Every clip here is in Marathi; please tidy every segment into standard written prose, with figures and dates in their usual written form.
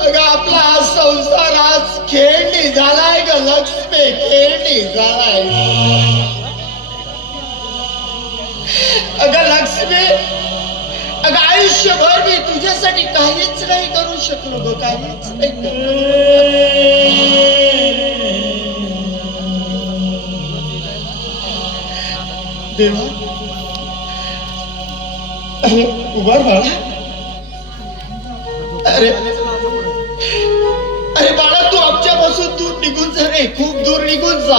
अगं आपला हा संसार आज खेळणी झालाय ग लक्ष्मी, खेळणी झालाय. अगं लक्ष्मी, अगं आयुष्यभर मी तुझ्यासाठी काहीच नाही करू शकलो ग, काहीच नाही देवा. अरे उभा बाळा, अरे अरे बाळा, तू आमच्यापासून दूर निघून जा रे, खूप दूर निघून जा.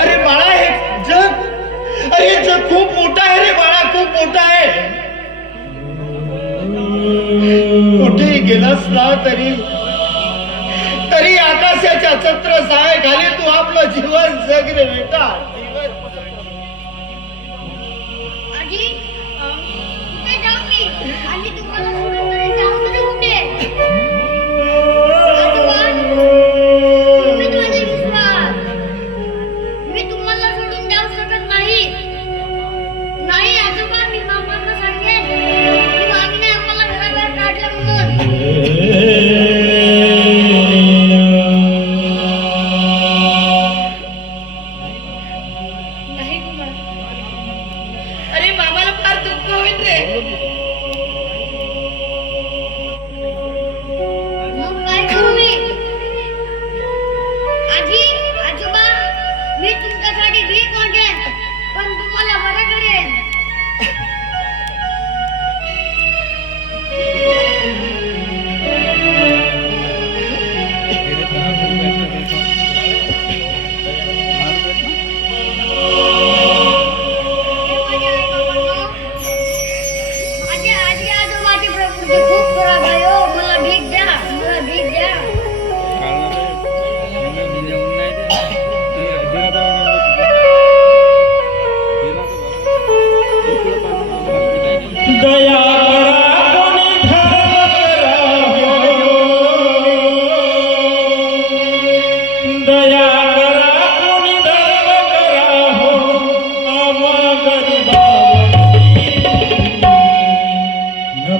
अरे बाळा, हे जग, अरे जग खूप मोठं आहे रे बाळा, खूप मोठं आहे. कुठेही गेलास ना तरी आकाशाच्या छत्र साय खाली तू आपलं जीवन जग रे बेटा.